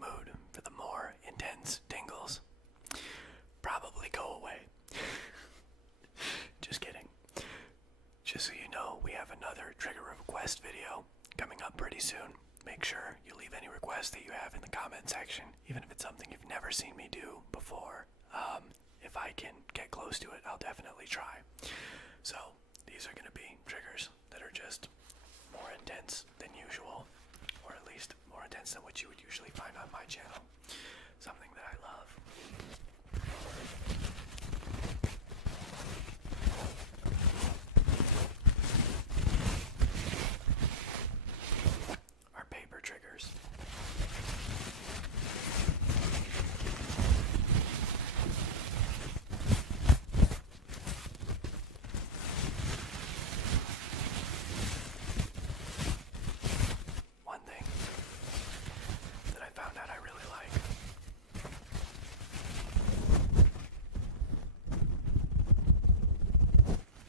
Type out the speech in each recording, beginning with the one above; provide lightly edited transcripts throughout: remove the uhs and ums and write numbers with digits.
mood for the more intense tingles, probably go away. Just kidding. Just so you know, we have another trigger request video coming up pretty soon. Make sure you leave any requests that you have in the comment section, even if it's something you've never seen me do before. If I can get close to it, I'll definitely try. So, these are going to be triggers that are just more intense than usual, or at least more intense than what you would usually find on my channel. Something that I love. Are paper triggers. One thing that I found out I really like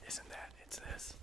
isn't that, it's this.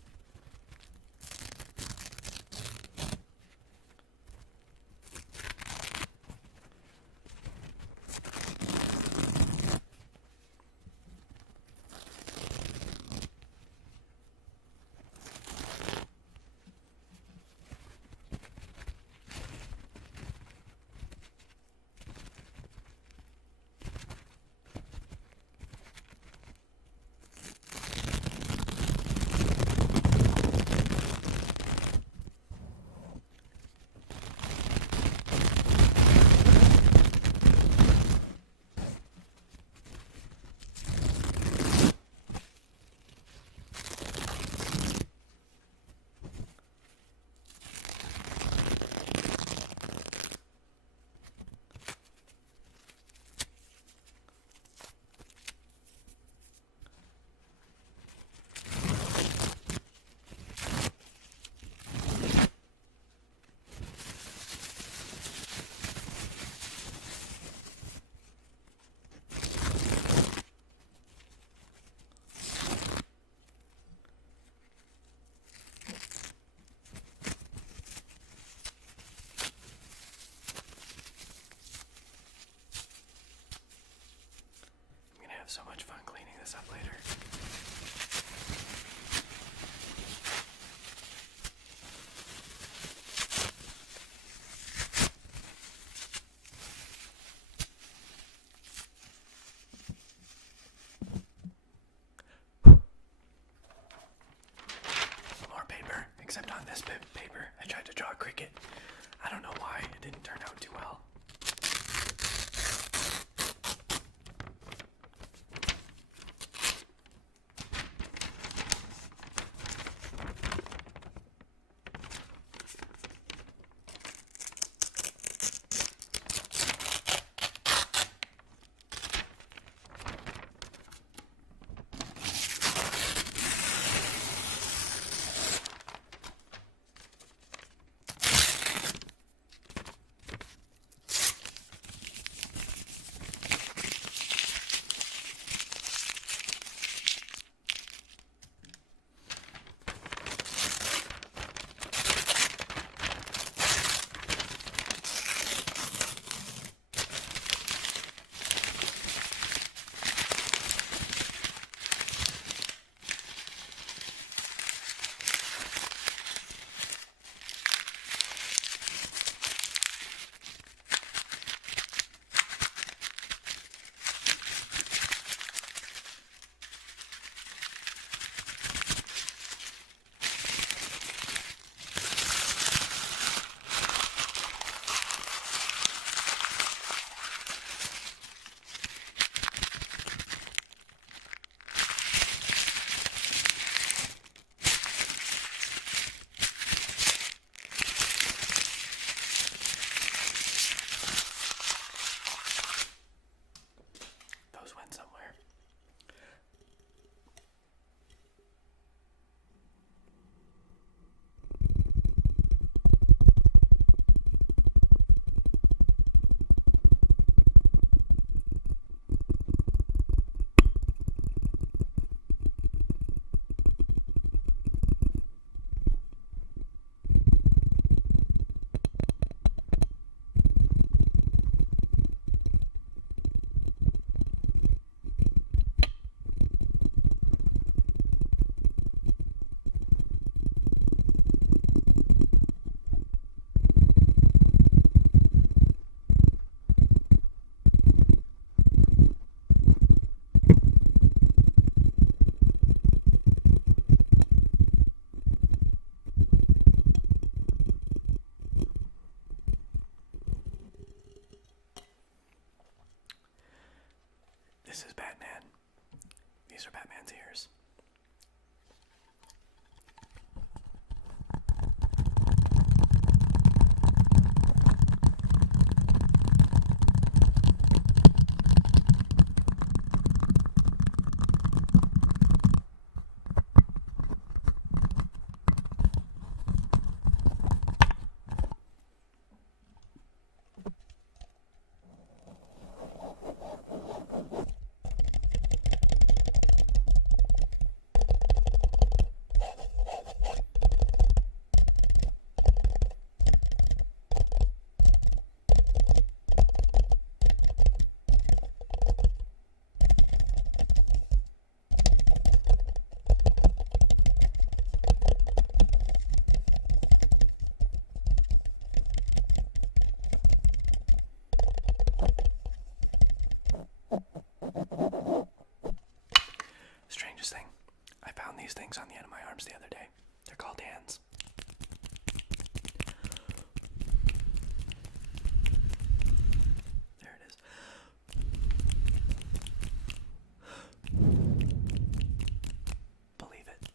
So much fun cleaning this up later. More paper, except on this paper, I tried to draw a cricket. I don't know why, it didn't turn out too well. these are Batman's ears. Strangest thing, I found these things on the end of my arms the other day. They're called hands. There it is. Believe it.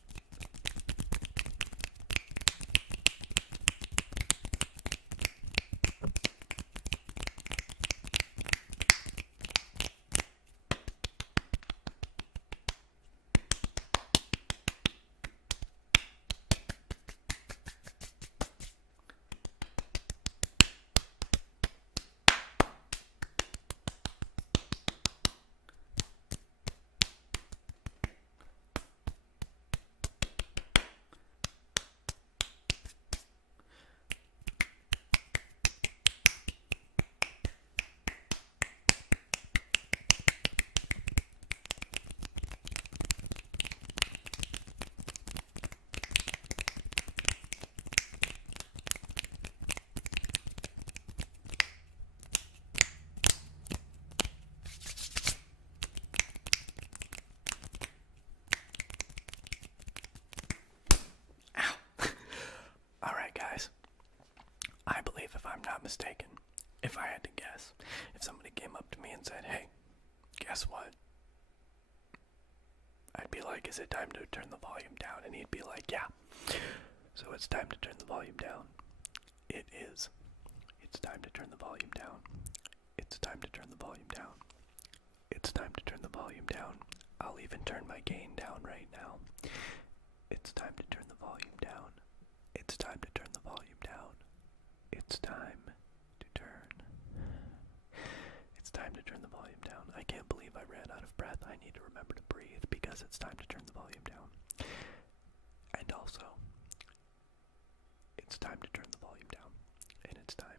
I believe, if I'm not mistaken, if I had to guess, if somebody came up to me and said, hey, guess what? I'd be like, is it time to turn the volume down? And he'd be like, yeah. So it's time to turn the volume down. It is. It's time to turn the volume down. It's time to turn the volume down. It's time to turn the volume down. I'll even turn my gain down right now. It's time to turn the volume down. It's time to turn the volume down. It's time to turn. It's time to turn the volume down. I can't believe I ran out of breath. I need to remember to breathe because it's time to turn the volume down. And also, it's time to turn the volume down. And it's time